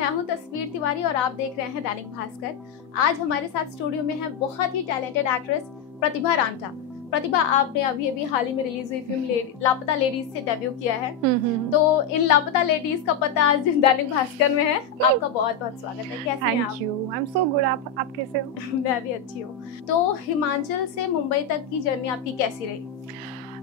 मैं हूं तस्वीर तिवारी और आप देख रहे हैं दैनिक भास्कर। आज हमारे साथ स्टूडियो में है बहुत ही टैलेंटेड एक्ट्रेस प्रतिभा रांटा। प्रतिभा, आपने अभी हाल ही में रिलीज हुई फिल्म लापता लेडीज से डेब्यू किया है। तो इन लापता लेडीज का पता आज दैनिक भास्कर में है। आपका बहुत बहुत स्वागत है। कैसे हैं आप? Thank you, I am so good. आप कैसे हो? मैं भी अच्छी हूँ। तो हिमाचल से मुंबई तक की जर्नी आपकी कैसी रही?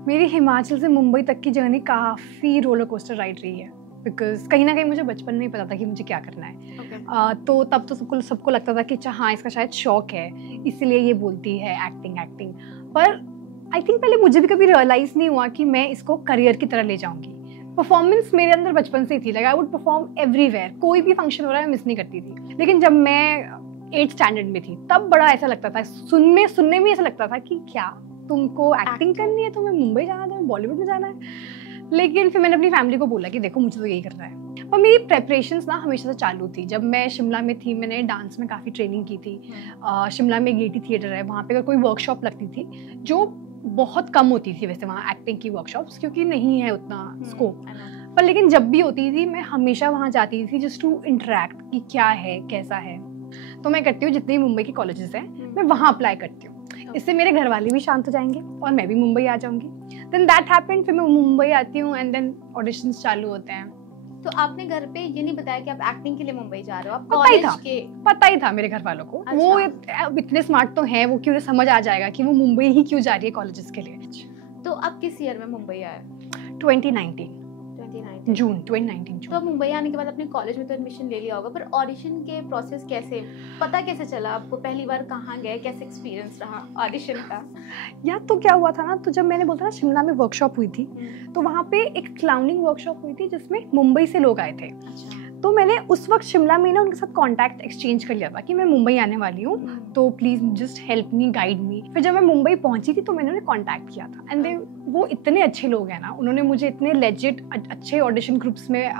मेरी हिमाचल से मुंबई तक की जर्नी काफ़ी रोलर कोस्टर राइड रही है, बिकॉज कहीं ना कहीं मुझे बचपन में ही पता था कि मुझे क्या करना है। तो तब तो सबको लगता था कि अच्छा हाँ, इसका शायद शौक है, इसीलिए ये बोलती है एक्टिंग। पर आई थिंक पहले मुझे भी कभी रियलाइज़ नहीं हुआ कि मैं इसको करियर की तरह ले जाऊंगी। परफॉर्मेंस मेरे अंदर बचपन से ही थी, आई वुड परफॉर्म एवरीवेयर। कोई भी फंक्शन हो रहा है मिस नहीं करती थी। लेकिन जब मैं 8th स्टैंडर्ड में थी तब बड़ा ऐसा लगता था, सुनने में ऐसा लगता था कि क्या तुमको एक्टिंग करनी है, तुम्हें मुंबई जाना है, तुम्हें बॉलीवुड में जाना है। लेकिन फिर मैंने अपनी फैमिली को बोला कि देखो मुझे तो यही करना है। और मेरी प्रेपरेशंस ना हमेशा से चालू थी। जब मैं शिमला में थी मैंने डांस में काफ़ी ट्रेनिंग की थी। शिमला में गेटी थिएटर है, वहाँ पे अगर कोई वर्कशॉप लगती थी, जो बहुत कम होती थी वैसे वहाँ एक्टिंग की वर्कशॉप्स, क्योंकि नहीं है उतना स्कोप। पर लेकिन जब भी होती थी मैं हमेशा वहाँ जाती थी जस्ट टू इंटरेक्ट कि क्या है कैसा है। तो मैं करती हूँ जितने मुंबई के कॉलेजेस हैं मैं वहाँ अप्लाई करती हूँ। इससे मेरे घर वाले भी शांत हो जाएंगे और मैं भी मुंबई आ जाऊंगी। Then that happened. फिर मैं मुंबई आती हूँ एंड देन ऑडिशंस चालू होते हैं। तो आपने घर पे ये नहीं बताया कि आप एक्टिंग के लिए मुंबई जा रहे हो? आप पता ही था मेरे घर वालों को। अच्छा। वो इतने स्मार्ट तो हैं, वो क्यों समझ आ जाएगा कि वो मुंबई ही क्यों जा रही है कॉलेजेस के लिए। तो आप किस ईयर में मुंबई आए? 2019 जून। तो अब मुंबई आने के बाद अपने कॉलेज में तो एडमिशन ले लिया होगा, पर ऑडिशन के प्रोसेस कैसे पता कैसे चला आपको? पहली बार कहाँ गए, कैसे एक्सपीरियंस रहा ऑडिशन का? यार तो क्या हुआ था ना, तो जब मैंने बोला ना शिमला में वर्कशॉप हुई थी, तो वहाँ पे एक क्लाउनिंग वर्कशॉप हुई थी जिसमें मुंबई से लोग आए थे। अच्छा। तो मैंने उस वक्त शिमला में ना उनके साथ कांटेक्ट एक्सचेंज कर लिया था कि मैं मुंबई आने वाली हूँ, तो please just help me, guide me. फिर जब मैं मुंबई पहुंची थी तो मैंने उन्हें कांटेक्ट किया था एंड वो इतने अच्छे लोग हैं ना, उन्होंने मुझे इतने लेजिट अच्छे ऑडिशन ग्रुप्स में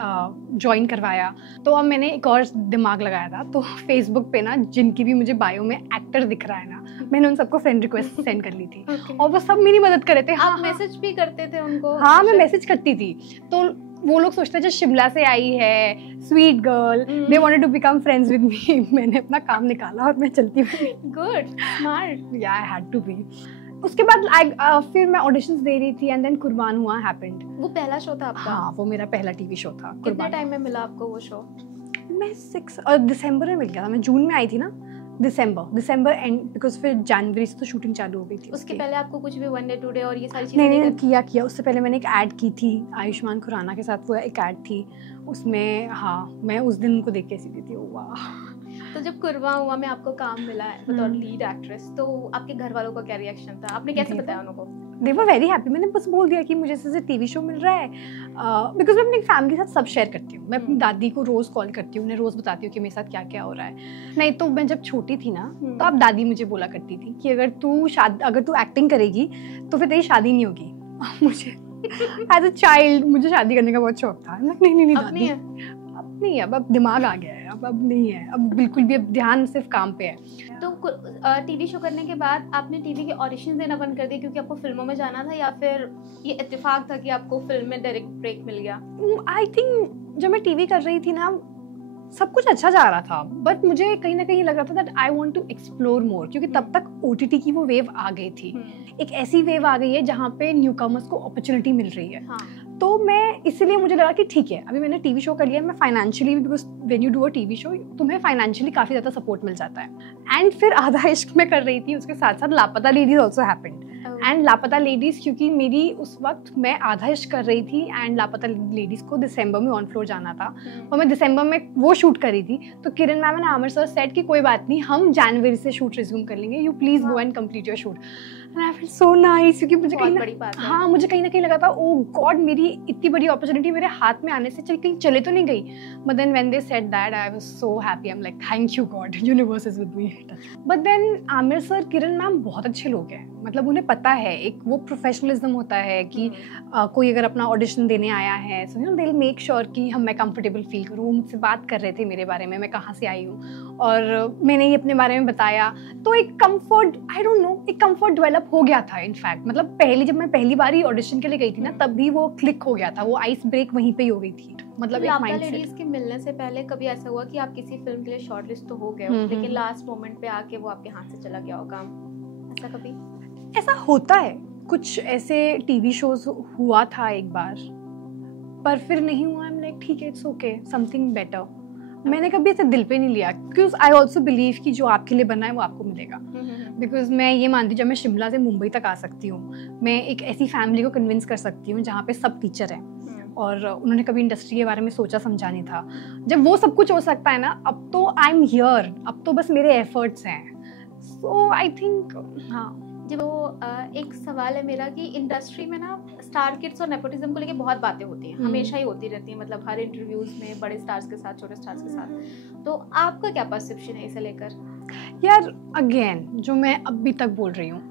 ज्वाइन करवाया। तो अब मैंने एक और दिमाग लगाया था, तो फेसबुक पे ना जिनकी भी मुझे बायो में एक्टर दिख रहा है ना, मैंने उन सबको फ्रेंड रिक्वेस्ट सेंड कर ली थी। और वो सब मेरी मदद कर रहे थे। आप मैसेज भी करते थे उनको? हाँ, मैं मैसेज करती थी। तो वो लोग सोचते जो शिमला से आई है, sweet girl, they wanted to become friends with me. मैंने अपना काम निकाला और मैं चलती हुई। Good, smart. या आई हैड टू बी। उसके बाद फिर मैं ऑडिशंस दे रही थी एंड देन कुर्बान हुआ हैपेंड। वो पहला शो था आपका? हाँ, वो मेरा पहला टीवी शो था। कितने टाइम में मिला आपको वो शो? मैं दिसंबर में मिल गया था। मैं जून में आई थी ना, दिसंबर एंड, बिकॉज फिर जनवरी से तो शूटिंग चालू हो गई थी। उसके पहले आपको कुछ भी वन डे टू डे और ये सारी चीजें नहीं किया। उससे पहले मैंने एक ऐड की थी आयुष्मान खुराना के साथ, वो एक ऐड थी उसमें। हाँ, मैं उस दिन उनको देख के सीखी थी। वाह। तो जब कुर्बान हुआ में आपको काम मिला है बतौर लीड एक्ट्रेस, तो आपके घर वालों का क्या रिएक्शन था? आपने कैसे बताया उनको? दे वर वेरी हैप्पी। मैंने बस बोल दिया कि मुझे ऐसे टीवी शो मिल रहा है, बिकॉज मैं अपनी फैमिली के साथ सब शेयर करती हूँ। मैं अपनी दादी को रोज़ कॉल करती हूँ, उन्हें रोज़ बताती हूँ कि मेरे साथ क्या क्या हो रहा है। नहीं तो मैं जब छोटी थी ना, तो अब दादी मुझे बोला करती थी कि अगर तू एक्टिंग करेगी तो फिर तेरी शादी नहीं होगी। मुझे एज अ चाइल्ड मुझे शादी करने का बहुत शौक था। नहीं दादी, अब नहीं है, अब दिमाग आ गया है, अब नहीं है, अब बिल्कुल भी। अब ध्यान सिर्फ काम पे है। तो टीवी शो करने के बाद आपने टीवी के ऑडिशन देना बंद कर दिया क्योंकि आपको फिल्मों में जाना था, या फिर ये इत्तेफाक था कि आपको फिल्म में डायरेक्ट ब्रेक मिल गया? आई थिंक जब मैं टीवी कर रही थी ना, सब कुछ अच्छा जा रहा था, बट मुझे कहीं ना कहीं लग रहा था that I want to explore more, क्योंकि तब तक ओटीटी की वो वेव आ गई थी। एक ऐसी वेव आ गई है जहाँ पे न्यूकमर्स को अपॉर्चुनिटी मिल रही है। हाँ। तो मैं इसलिए मुझे लगा कि ठीक है, अभी मैंने टीवी शो कर लिया, मैं फाइनेंशियली भी, because when you do a TV show तुम्हें फाइनेंशियली काफ़ी ज़्यादा सपोर्ट मिल जाता है। एंड फिर आधा इश्क में कर रही थी, उसके साथ साथ लापता लेडीज ऑल्सो हैपेंड। एंड लापता लेडीज, क्योंकि मेरी उस वक्त मैं आधा इश्क कर रही थी एंड लापता लेडीज को दिसंबर में ऑन फ्लोर जाना था, और मैं दिसंबर में वो शूट करी थी। तो Kiran ma'am and Aamir sir said कि कोई बात नहीं, हम जनवरी से शूट रिज्यूम कर लेंगे, you please go and complete your shoot. And I feel so nice, क्योंकि मुझे कहीं बड़ी बात है। हाँ, मुझे कहीं ना कहीं लगा था ओ गॉड, मेरी इतनी बड़ी अपॉर्चुनिटी मेरे हाथ में आने से कहीं चले तो नहीं गई। But then when they said that I was so happy, I am like thank you God, universe is with me. But then Aamir sir, Kiran ma'am बहुत अच्छे लोग हैं, मतलब उन्हें पता है, एक वो प्रोफेशनलिज्म होता है कि कोई अगर अपना ऑडिशन देने आया है, so you know they will make sure कि मैं कंफर्टेबल फील करूँ। वो मुझसे बात कर रहे थे मेरे बारे में, मैं कहाँ से आई हूँ, और मैंने ही अपने बारे में बताया, तो एक कंफर्ट, आई डोंट नो, एक कंफर्ट डेवलप हो गया था। इनफैक्ट मतलब जब मैं पहली बार ही ऑडिशन के लिए गई थी ना, तब भी वो क्लिक हो गया था, वो आइस ब्रेक वहीं पे ही हो गई थी। मतलब एक माइंडसेट। लेडीज के मिलने से पहले कभी ऐसा हुआ कि आप किसी फिल्म के लिए शॉर्टलिस्ट तो हो गए हो, लेकिन लास्ट मोमेंट पे आके वो आपके हाथ से चला गया हो काम, ऐसा कभी? ऐसा होता है, कुछ ऐसे टीवी शोज हुआ था एक बार, पर फिर नहीं हुआ। आई एम लाइक ठीक है, इट्स ओके, समथिंग बेटर। मैंने कभी ऐसे दिल पे नहीं लिया, बिकॉज आई ऑल्सो बिलीव कि जो आपके लिए बना है वो आपको मिलेगा। बिकॉज मैं ये मानती हूँ, जब मैं शिमला से मुंबई तक आ सकती हूँ, मैं एक ऐसी फैमिली को कन्विंस कर सकती हूँ जहाँ पे सब टीचर हैं और उन्होंने कभी इंडस्ट्री के बारे में सोचा समझा नहीं था। जब वो सब कुछ हो सकता है ना, अब तो आई एम हियर, अब तो बस मेरे एफर्ट्स हैं। सो आई थिंक हाँ। जब वो एक सवाल है मेरा कि इंडस्ट्री में ना स्टार किड्स और नेपोटिज्म को लेके बहुत बातें होती हैं, हमेशा ही होती रहती हैं, मतलब हर इंटरव्यूज में बड़े स्टार्स के साथ, छोटे स्टार्स के साथ। तो आपका क्या परसेप्शन है इसे लेकर? यार अगेन, जो मैं अभी तक बोल रही हूँ,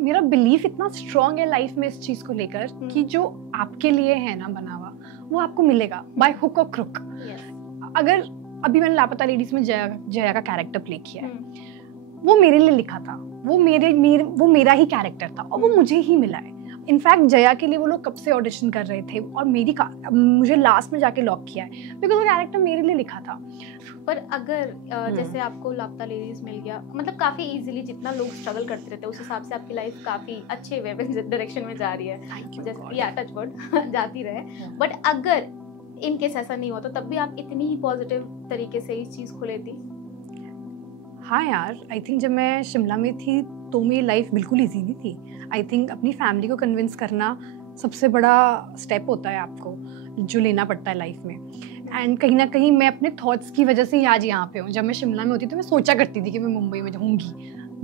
मेरा बिलीफ इतना स्ट्रॉन्ग है लाइफ में इस चीज को लेकर कि जो आपके लिए है ना बना हुआ, वो आपको मिलेगा बाय हुक और क्रुक। अगर अभी मैंने लापता लेडीज में जया का कैरेक्टर प्ले किया है, वो मेरे लिए लिखा था, वो मेरा ही कैरेक्टर था और वो मुझे ही मिला है। इनफैक्ट जया के लिए वो लोग कब से ऑडिशन कर रहे थे और मुझे लास्ट में जाके लॉक किया है, बिकॉज वो कैरेक्टर मेरे लिए लिखा था। पर अगर जैसे आपको लापता लेडीज मिल गया, मतलब काफी इजीली, जितना लोग स्ट्रगल करते रहते हैं उस हिसाब से आपकी लाइफ काफी अच्छे वे डायरेक्शन में जा रही है, जैसे या टच वर्ड जाती रहे। बट अगर इन केस ऐसा नहीं हुआ, तो तब भी आप इतनी ही पॉजिटिव तरीके से इस चीज को लेती? हाँ यार, आई थिंक जब मैं शिमला में थी तो मेरी लाइफ बिल्कुल ईजी नहीं थी। आई थिंक अपनी फैमिली को कन्विंस करना सबसे बड़ा स्टेप होता है आपको, जो लेना पड़ता है लाइफ में। एंड कहीं ना कहीं मैं अपने थॉट्स की वजह से ही आज यहाँ पे हूँ। जब मैं शिमला में होती तो मैं सोचा करती थी कि मैं मुंबई में जाऊँगी,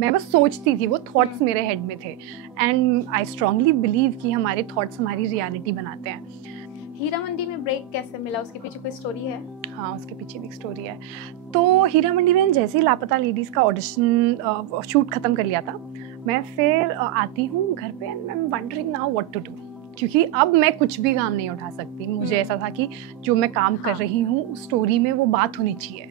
मैं बस सोचती थी, वो थॉट्स मेरे हेड में थे। एंड आई स्ट्रांगली बिलीव कि हमारे थॉट्स हमारी रियलिटी बनाते हैं। हीरा मंडी में ब्रेक कैसे मिला, उसके पीछे कोई स्टोरी है? हाँ, उसके पीछे भी एक स्टोरी है। तो हीरा मंडी में जैसे ही लापता लेडीज़ का ऑडिशन शूट ख़त्म कर लिया था, मैं फिर आती हूँ घर पे and I am wondering now what to do, क्योंकि अब मैं कुछ भी काम नहीं उठा सकती। मुझे ऐसा था कि जो मैं काम कर रही हूँ उस स्टोरी में वो बात होनी चाहिए।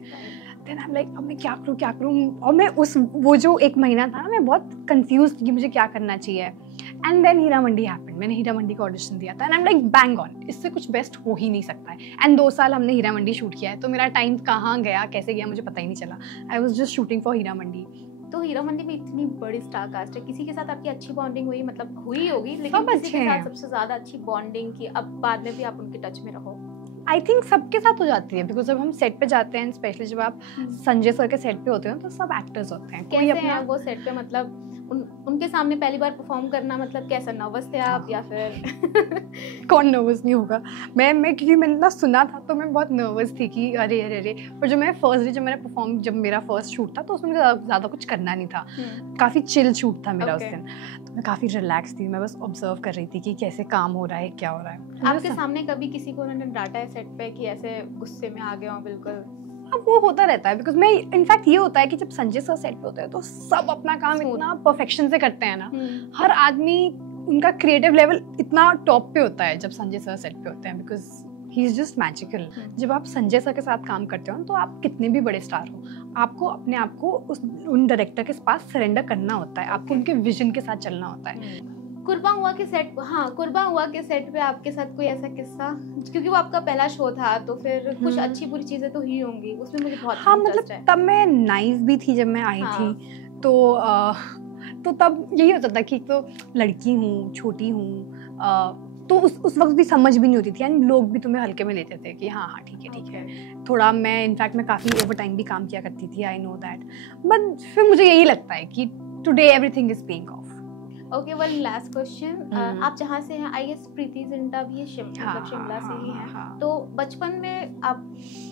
देन आई एम लाइक, अब मैं क्या करूँ। और मैं वो जो एक महीना था, मैं बहुत कंफ्यूज थी कि मुझे क्या करना चाहिए। And then Heera Mandi happened. मैंने हीरा मंडी का ऑडिशन दिया था and I am like bang on, इससे कुछ बेस्ट हो ही नहीं सकता है। एंड 2 साल हमने हीरा मंडी शूट किया है, तो मेरा टाइम कहाँ गया, कैसे गया, मुझे पता ही नहीं चला। I was just shooting for Heeramandi. तो हीरा मंडी में इतनी बड़ी स्टार कास्ट है, किसी के साथ आपकी अच्छी बॉन्डिंग हुई? मतलब हुई होगी, लेकिन किसी के साथ सबसे ज्यादा अच्छी बॉन्डिंग की, अब बाद में भी आप उनके टच में रहो? आई थिंक सबके साथ हो जाती है, बिकॉज जब हम सेट पे जाते हैं, स्पेशली जब आप संजय सर के सेट पे होते हो, तो सब एक्टर्स होते हैं। कोई अपना वो सेट पे, मतलब उनके सामने पहली बार परफॉर्म करना, मतलब कैसा, नर्वस थे आप या फिर? कौन नर्वस नहीं होगा। मैं क्योंकि मैंने ना सुना था तो मैं बहुत नर्वस थी कि अरे अरे अरे। पर जब मैं फर्स्ट डे जब मेरा फर्स्ट शूट था, तो उसमें ज़्यादा कुछ करना नहीं था, काफ़ी चिल शूट था मेरा उस दिन। तो मैं काफ़ी रिलैक्स थी, मैं बस ऑब्जर्व कर रही थी कि कैसे काम हो रहा है, क्या हो रहा है। आपके सामने कभी किसी को उन्होंने डांटा है सेट पे कि ऐसे गुस्से में आ गए हो? बिल्कुल। अब वो होता रहता है, बिकॉज मैं इनफैक्ट ये होता है कि जब संजय सर सेट पे होते हैं तो सब अपना काम इतना परफेक्शन से करते हैं ना। हर आदमी, उनका क्रिएटिव लेवल इतना टॉप पे होता है जब संजय सर सेट पे होते हैं, because he is just magical. जब आप संजय सर के साथ काम करते हो तो आप कितने भी बड़े स्टार हो, आपको अपने आप को उन डायरेक्टर के पास सरेंडर करना होता है, आपको उनके विजन के साथ चलना होता है। कुर्बा हुआ के सेट पे आपके साथ कोई ऐसा किस्सा, क्योंकि वो आपका पहला शो था, तो फिर कुछ अच्छी बुरी चीजें तो ही होंगी उसमें, मुझे बहुत इंटरेस्ट है। तब मैं नाइव भी थी जब मैं आई थी, तो तब यही होता था कि तो लड़की हूँ, छोटी हूँ, तो उस वक्त भी समझ भी नहीं होती थी, एंड लोग भी तुम्हें हल्के में लेते थे कि हाँ ठीक है। थोड़ा मैं इनफैक्ट मैं काफ़ी ओवर टाइम भी काम किया करती थी, आई नो दैट। बट फिर मुझे यही लगता है कि today everything is paying off. Okay, one last question. आप जहाँ से हैं, आई गेस प्रीति जिंटा भी शिमला से ही हैं। तो बचपन में आप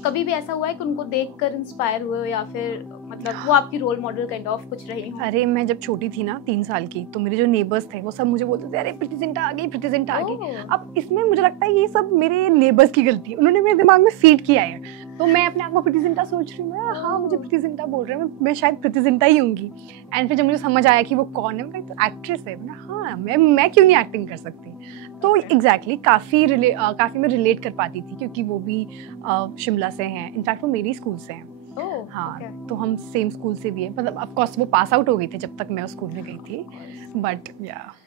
कभी भी ऐसा हुआ है कि उनको देखकर इंस्पायर हुए हो, या फिर मतलब वो आपकी रोल मॉडल काइंड ऑफ कुछ रही हो? अरे मैं जब छोटी थी ना 3 साल की, तो मेरे जो नेबर्स थे वो सब मुझे बोलते थे अरे प्रीति जिंटा आ गई, प्रीति जिंटा आ गई। अब इसमें मुझे लगता है ये सब मेरे नेबर्स की गलती है, उन्होंने मेरे दिमाग में फीड किया है। तो मैं अपने आप को प्रीति जिंटा सोच रही हूँ, हाँ मुझे प्रीति जिंटा बोल रहे हैं, मैं शायद प्रीति जिंटा ही होंगी। एंड फिर जब मुझे समझ आया कि वो कौन है, मैं तो एक्ट्रेस है, हाँ मैं क्यों नहीं एक्टिंग कर सकती। तो एग्जैक्टली काफ़ी मैं रिलेट कर पाती थी, क्योंकि वो भी शिमला से हैं, इनफैक्ट वो मेरी स्कूल से हैं। हाँ तो हम सेम स्कूल से भी है, मतलब ऑफ कोर्स वो पास आउट हो गई थे जब तक मैं उस स्कूल में गई थी, बट या